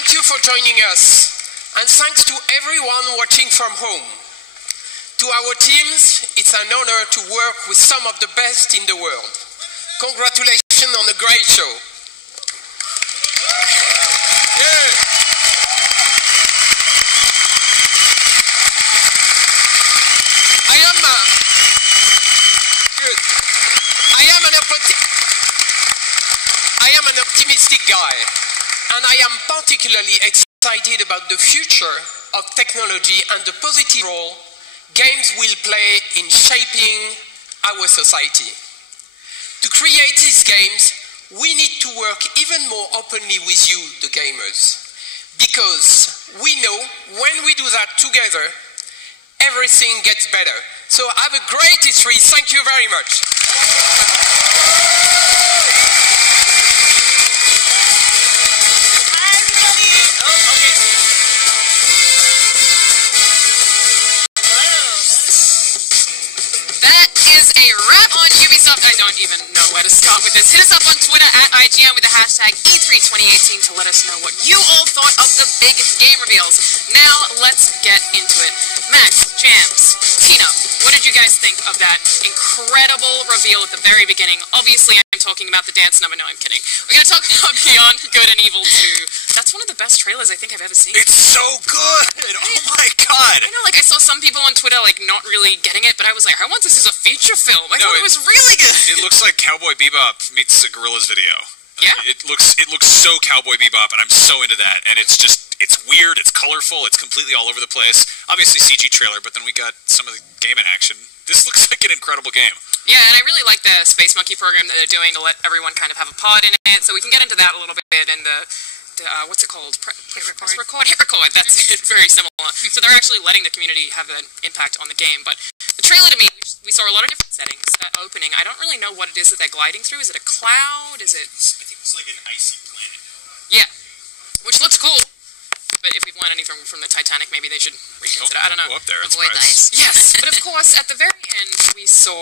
thank you for joining us, and thanks to everyone watching from home. To our teams, it's an honor to work with some of the best in the world. Congratulations on a great show. I am an optimistic guy, and I am particularly excited about the future of technology and the positive role games will play in shaping our society. To create these games, we need to work even more openly with you, the gamers, because we know when we do that together, everything gets better. So have a great E3. Thank you very much. Is a wrap on Ubisoft. I don't even know where to start with this. Hit us up on Twitter at IGN with the hashtag E32018 to let us know what you all thought of the big game reveals. Now, let's get into it. Max, Jams, Tina, what did you guys think of that incredible reveal at the very beginning? Obviously, I'm talking about the dance number. No, I'm kidding. We're going to talk about Beyond Good and Evil 2. That's one of the best trailers I think I've ever seen. It's so good! Oh my god! I know, like, I saw some people on Twitter, like, not really getting it, but I was like, I want this as a feature film. I thought it was really good. It looks like Cowboy Bebop meets a Gorillaz video. Yeah. It looks so Cowboy Bebop, and I'm so into that. And it's just, it's weird, it's colorful, it's completely all over the place. Obviously CG trailer, but then we got some of the game in action. This looks like an incredible game. Yeah, and I really like the Space Monkey program that they're doing to let everyone kind of have a pod in it, so we can get into that a little bit, and what's it called? Hit record, that's it, very similar. So they're actually letting the community have an impact on the game, but the trailer to me, we saw a lot of different settings. That opening, I don't really know what it is that they're gliding through. Is it a cloud? Is it... I think it's like an icy planet. Yeah, which looks cool. But if we've learned anything from the Titanic, maybe they should reconsider. I don't know. Go up there. Avoid the ice. Yes, but of course, at the very end, we saw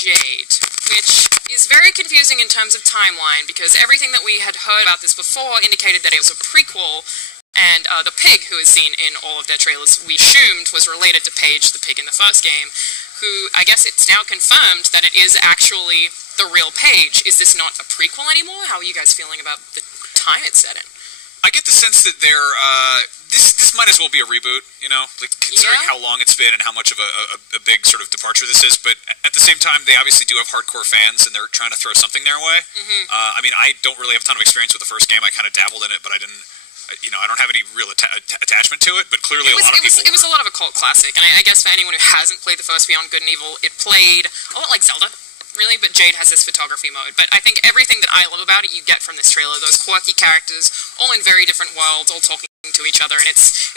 Jade, which is very confusing in terms of timeline, because everything that we had heard about this before indicated that it was a prequel, and the pig who is seen in all of their trailers, we assumed was related to Paige, the pig in the first game, who, I guess it's now confirmed that it is actually the real Paige. Is this not a prequel anymore? How are you guys feeling about the time it's set in? I get the sense that they're, this might as well be a reboot, you know, like considering how long it's been and how much of a big sort of departure this is, but at the same time, they obviously do have hardcore fans, and they're trying to throw something their way. I mean, I don't really have a ton of experience with the first game. I kind of dabbled in it, but I didn't, you know, I don't have any real attachment to it, but clearly a lot of people... It was a lot of a cult classic, and I guess for anyone who hasn't played the first Beyond Good and Evil, it played a lot like Zelda, really, but Jade has this photography mode. But I think everything that I love about it, you get from this trailer. Those quirky characters, all in very different worlds, all talking to each other, and it's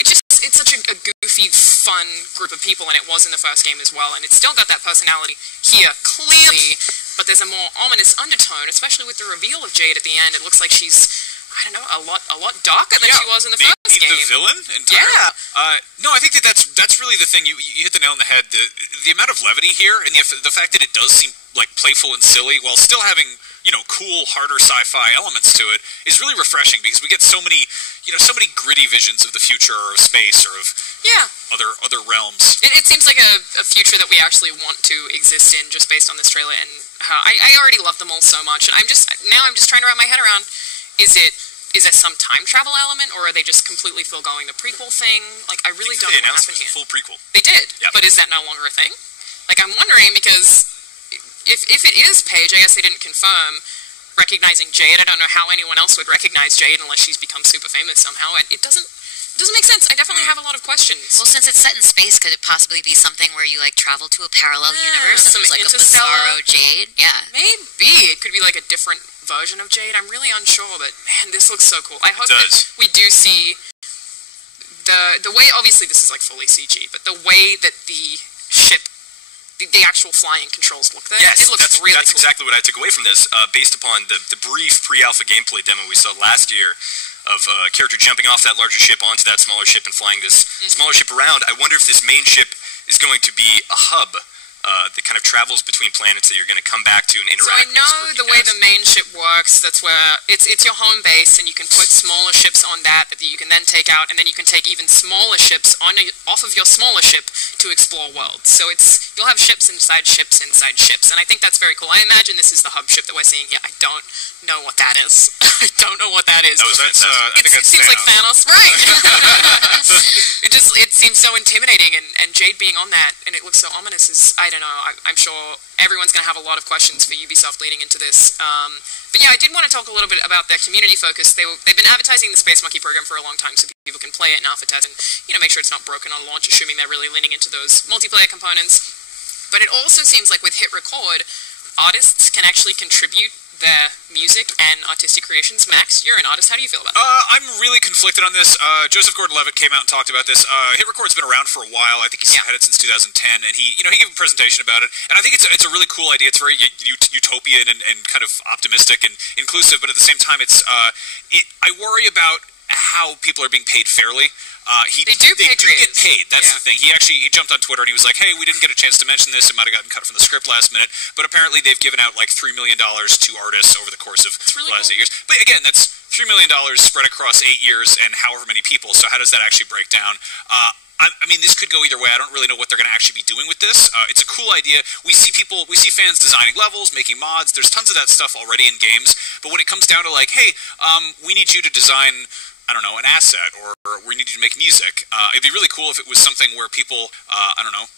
such a goofy, fun group of people, and it was in the first game as well, and it's still got that personality here, clearly, but there's a more ominous undertone, especially with the reveal of Jade at the end. It looks like she's, I don't know, a lot darker than she was in the first game. The villain entirely? Yeah. No, I think that's really the thing. You hit the nail on the head. The amount of levity here, and the fact that it does seem like playful and silly, while still having, you know, cool, harder sci-fi elements to it, is really refreshing, because we get so many, you know, so many gritty visions of the future, or of space, or of other realms. It seems like a future that we actually want to exist in, just based on this trailer, and how I already love them all so much, and I'm just trying to wrap my head around, is there some time travel element, or are they just completely foregoing the prequel thing? Like, I really don't know what happened here. Full prequel. They did, yep. But is that no longer a thing? Like, I'm wondering, because if it is Paige, I guess they didn't confirm recognizing Jade. I don't know how anyone else would recognize Jade unless she's become super famous somehow. It doesn't make sense. I definitely have a lot of questions. Well, since it's set in space, could it possibly be something where you, like, travel to a parallel universe? Some like a Interstellar Bizarro Jade? Yeah. Maybe. It could be, like, a different version of Jade. I'm really unsure, but, man, this looks so cool. I hope that we do see the way, obviously this is, like, fully CG, but the way that the ship, the actual flying controls look there. Yes, it looks really that's cool. exactly what I took away from this, based upon the brief pre-alpha gameplay demo we saw last year of a character jumping off that larger ship onto that smaller ship and flying this smaller ship around. I wonder if this main ship is going to be a hub that kind of travels between planets that you're going to come back to and So interact I know with. the way the main ship works, that's where it's your home base, and you can put smaller ships on that you can then take out, and then you can take even smaller ships off of your smaller ship to explore worlds. So you'll have ships inside ships inside ships, and I think that's very cool. I imagine this is the hub ship that we're seeing here. I don't know what that is. I don't know what that is. I think that's seems like Thanos, right? It seems so intimidating, and Jade being on that, and it looks so ominous, I don't know, I'm sure everyone's going to have a lot of questions for Ubisoft leading into this. But yeah, I did want to talk a little bit about their community focus. They've been advertising the Space Monkey program for a long time, so people can play it in alpha test and make sure it's not broken on launch, assuming they're really leaning into those multiplayer components. But it also seems like with Hit Record, artists can actually contribute their music and artistic creations. Max, you're an artist. How do you feel about that? I'm really conflicted on this. Joseph Gordon-Levitt came out and talked about this. Hit Record's been around for a while. I think he's had it since 2010, and he gave a presentation about it. And I think it's a really cool idea. It's very utopian and kind of optimistic and inclusive, but at the same time, I worry about how people are being paid fairly. They do get paid. That's the thing. He jumped on Twitter and he was like, "Hey, we didn't get a chance to mention this. It might have gotten cut from the script last minute, but apparently they've given out like $3 million to artists over the course of the last 8 years." But again, that's $3 million spread across 8 years and however many people. So how does that actually break down? I mean, this could go either way. I don't really know what they're going to actually be doing with this. It's a cool idea. We see fans designing levels, making mods. There's tons of that stuff already in games. But when it comes down to like, hey, we need you to design, I don't know, an asset, or we need you to make music. It'd be really cool if it was something where people,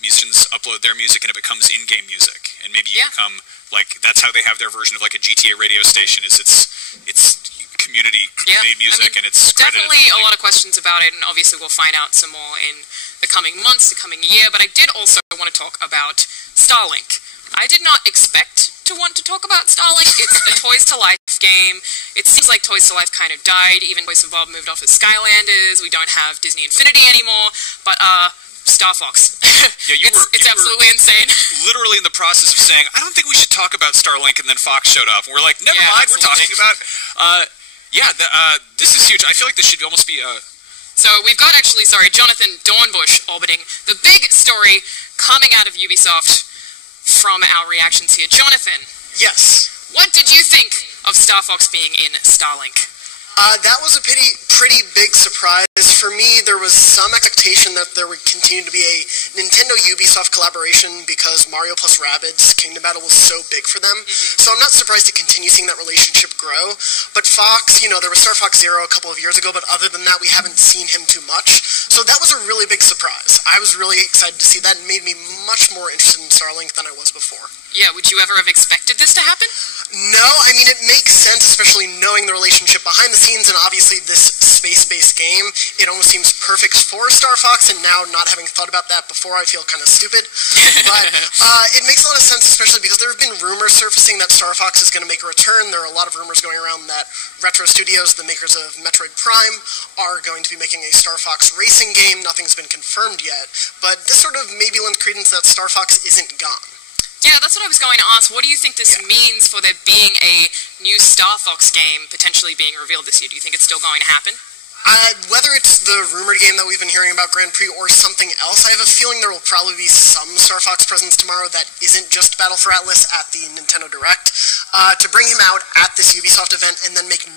musicians upload their music and it becomes in-game music. And maybe you become, like, that's how they have their version of like a GTA radio station, is it's community-made music, and it's credited. Definitely a lot of questions about it, and obviously we'll find out some more in the coming months, the coming year. But I did also want to talk about Starlink. I did not expect to want to talk about Starlink. It's a Toys to Life game. It seems like Toys to Life kind of died. Even Toys to Bob moved off as Skylanders. We don't have Disney Infinity anymore. But Star Fox. Yeah, it's absolutely insane. Literally in the process of saying, I don't think we should talk about Starlink, and then Fox showed up, and we're like, never mind, absolutely. we're talking about. This is huge. I feel like this should almost be a. So we've got Jonathan Dornbush orbiting the big story coming out of Ubisoft from our reactions here. Jonathan. Yes. What did you think of Star Fox being in Starlink? That was a pretty big surprise. For me, there was some expectation that there would continue to be a Nintendo-Ubisoft collaboration because Mario plus Rabbids Kingdom Battle was so big for them. So I'm not surprised to continue seeing that relationship grow. But Fox, there was Star Fox Zero a couple of years ago, but other than that, we haven't seen him too much. So that was a really big surprise. I was really excited to see that, and made me much more interested in Starlink than I was before. Yeah, would you ever have expected this to happen? No, I mean, it makes sense, especially knowing the relationship behind the scenes, and obviously this space-based game. It almost seems perfect for Star Fox, and now not having thought about that before, I feel kind of stupid. But it makes a lot of sense, especially because there have been rumors surfacing that Star Fox is going to make a return. There are a lot of rumors going around that Retro Studios, the makers of Metroid Prime, are going to be making a Star Fox racing game. Nothing's been confirmed yet, but this sort of maybe lends credence that Star Fox isn't gone. Yeah, that's what I was going to ask. What do you think this means for there being a new Star Fox game potentially being revealed this year? Do you think it's still going to happen? Whether it's the rumored game that we've been hearing about Grand Prix or something else, I have a feeling there will probably be some Star Fox presence tomorrow that isn't just Battle for Atlas at the Nintendo Direct, to bring him out at this Ubisoft event and then make no